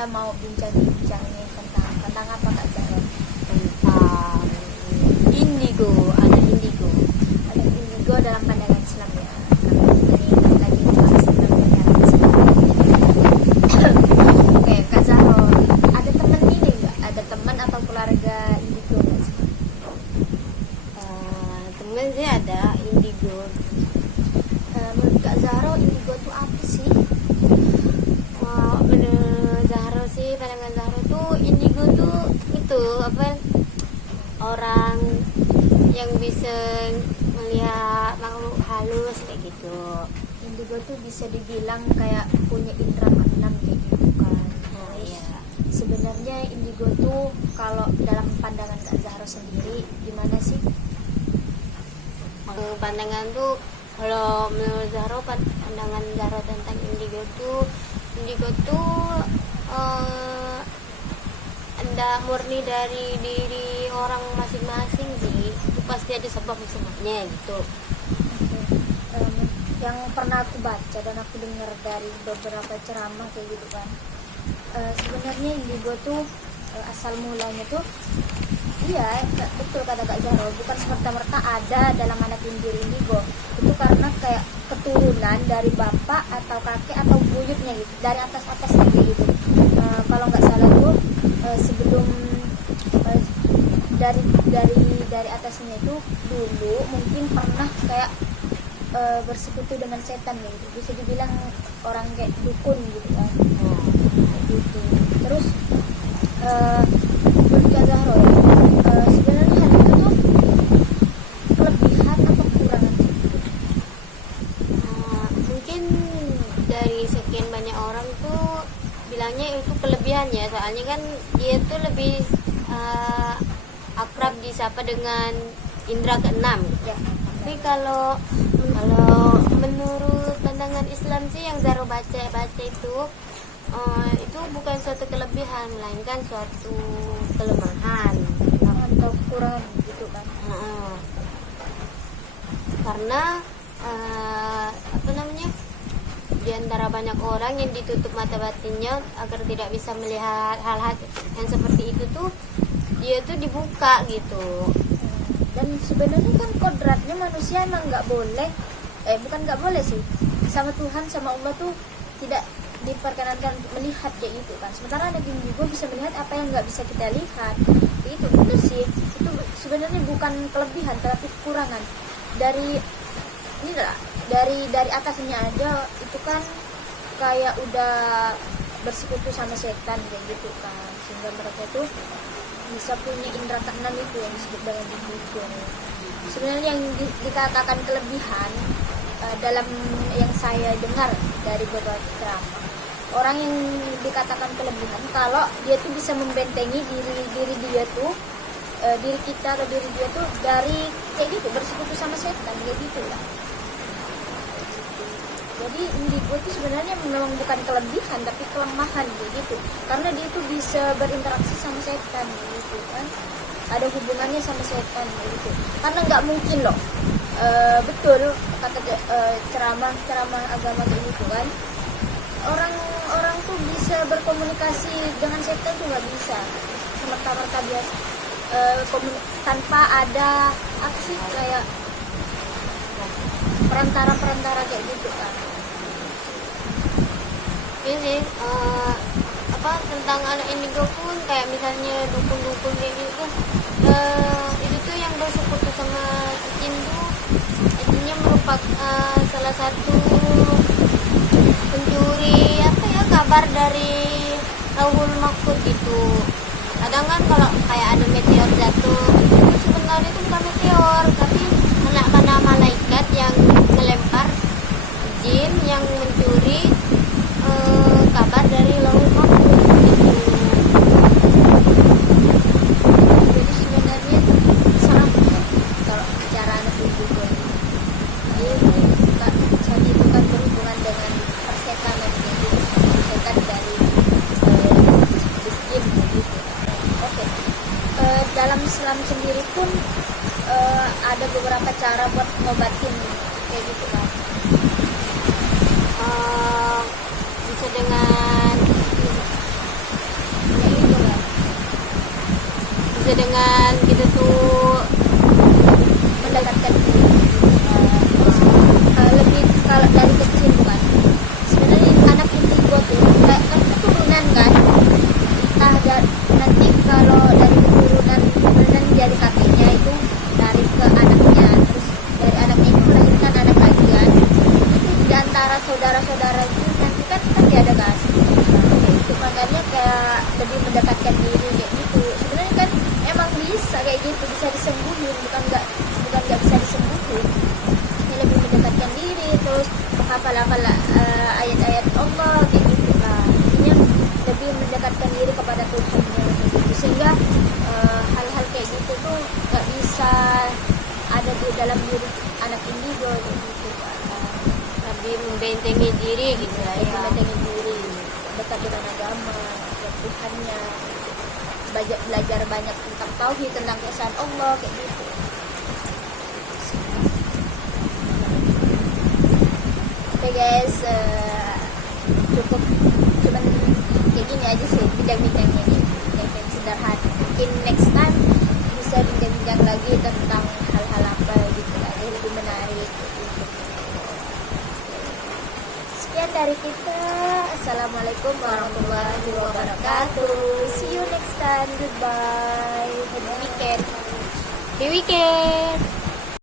kita mau bincang-bincang nih tentang apa Kak Zahra? Tentang indigo. Ada indigo dalam pandangan Islam ya. Karena kita lagi membahas tentang pandangan Islam. Oke, Kak Zahra, ada teman ini nggak? Ada teman atau keluarga indigo nggak sih? Temen sih ada indigo. Menurut Kak Zahra, indigo itu apa sih? Menurut Zahra sih, pandangan Zahra tuh indigo tuh itu apa? Orang yang bisa melihat makhluk halus kayak gitu. Indigo tuh bisa dibilang kayak punya indera keenam kayak gitu kan. Oh iya. Sebenarnya indigo tuh kalau dalam pandangan Kak Zahra sendiri gimana sih? Pandangan tuh kalau menurut Zahra, pandangan Zahra tentang indigo tuh anda murni dari diri orang masing-masing sih. Itu pasti ada sebabnya gitu. Yang pernah aku baca dan aku dengar dari beberapa ceramah kayak gitu kan, sebenarnya indigo tuh asal mulanya tuh iya betul kata Kak Zahra, bukan semerta-merta ada dalam anak indigo. Itu karena kayak keturunan dari bapak atau kakek atau buyutnya gitu, dari atas-atasnya kayak gitu. Kalau nggak salah tuh sebelum dari atasnya itu dulu mungkin pernah kayak bersekutu dengan setan gitu, bisa dibilang orang kayak dukun gitu kan. Gitu. Terus menurut Kak Zahra ya, sebenarnya hal itu tuh kelebihan atau kekurangan sih? Mungkin dari sekian banyak orang tuh bilangnya itu kelebihan ya, soalnya kan dia tuh lebih akrab disapa dengan indera keenam Ya. tapi kalau menurut pandangan Islam sih yang Zahra baca itu bukan suatu kelebihan, melainkan suatu kelemahan Atau kekurangan gitu kan. karena di antara banyak orang yang ditutup mata batinnya agar tidak bisa melihat hal-hal yang seperti itu tuh, dia tuh dibuka gitu. Dan sebenarnya kan kodratnya manusia emang nggak boleh, bukan nggak boleh sih, sama Tuhan sama Allah tuh tidak diperkenankan melihat kayak gitu kan. Sementara anak indigo bisa melihat apa yang nggak bisa kita lihat. Itu benar sih, itu sebenarnya bukan kelebihan tapi kekurangan. Dari atasnya aja itu kan kayak udah bersekutu sama setan kayak gitu kan, sehingga mereka tuh bisa punya indera keenam itu yang disebut dengan indigo. Sebenarnya yang dikatakan kelebihan dalam yang saya dengar dari beberapa ceramah, orang yang dikatakan kelebihan kalau dia tuh bisa membentengi diri dia tuh, diri kita atau diri dia tuh dari kayak gitu bersekutu sama setan kayak gitu lah. Jadi indigo itu sebenarnya memang bukan kelebihan tapi kelemahan gitu, karena dia itu bisa berinteraksi sama setan gitu kan, ada hubungannya sama setan gitu. Karena nggak mungkin loh, betul kata ceramah agama kayak gitu kan, orang tuh bisa berkomunikasi dengan setan tuh nggak bisa semerta-merta biasa tanpa ada apa sih kayak perantara kayak gitu kan. Ini tentang anak indigo pun kayak misalnya dukun-dukun kayak gitu, itu tuh yang bersekutu sama jin tuh jinnya merupakan salah satu pencuri kabar dari Lauhul Mahfuz gitu. Kadang kan kalau kayak ada meteor jatuh, itu sebenarnya itu bukan meteor tapi anak panah malaikat yang melempar jin yang mencuri kabar dari Lauhul Mahfuz gitu. Jadi sebenarnya sangat kalau bicara anak indigo itu kan berhubungan dengan persetanan gitu, setan dari jin gitu. Oke. Dalam Islam sendiri pun ada beberapa cara buat ngobatin kayak gitu kan. Bisa dengan bisa dengan kita tuh mendekatkan diri. Terus lebih kalau dari kecil kan sebenarnya anak indigo tuh kayak kan keturunan kan, nah nanti kalau dari keturunan jadi kakeknya itu dari ke anaknya, terus dari anaknya itu melahirkan anak lagi kan, itu di antara saudara-saudara itu nanti kan ada kan. Nah, itu makanya kayak lebih mendekatkan diri kayak gitu. Sebenarnya kan emang bisa kayak gitu, bisa disembuhin, bukan nggak bisa disembuhin. Ini lebih mendekatkan diri, terus hafal-hafal ayat-ayat Allah kayak gitu kan. Intinya lebih mendekatkan diri kepada Tuhannya kayak gitu. Sehingga hal-hal kayak gitu tuh nggak bisa ada di dalam diri anak indigo kayak gitu kan. lebih membentengi diri gitu lah Lebih ya. membentengi diri, dekat dengan agama, dengan Tuhannya, belajar banyak tentang tauhid, tentang keesaan Allah kayak gitu. Oke guys, cukup cuman kayak gini aja sih bincang-bincangnya nih, yang sederhana. Mungkin next time bisa bincang-bincang lagi tentang hal-hal apa gitu lah, yang lebih menarik gitu. Sekian dari kita. Assalamualaikum warahmatullahi wabarakatuh. See you next time. Goodbye. Happy weekend. Di weekend.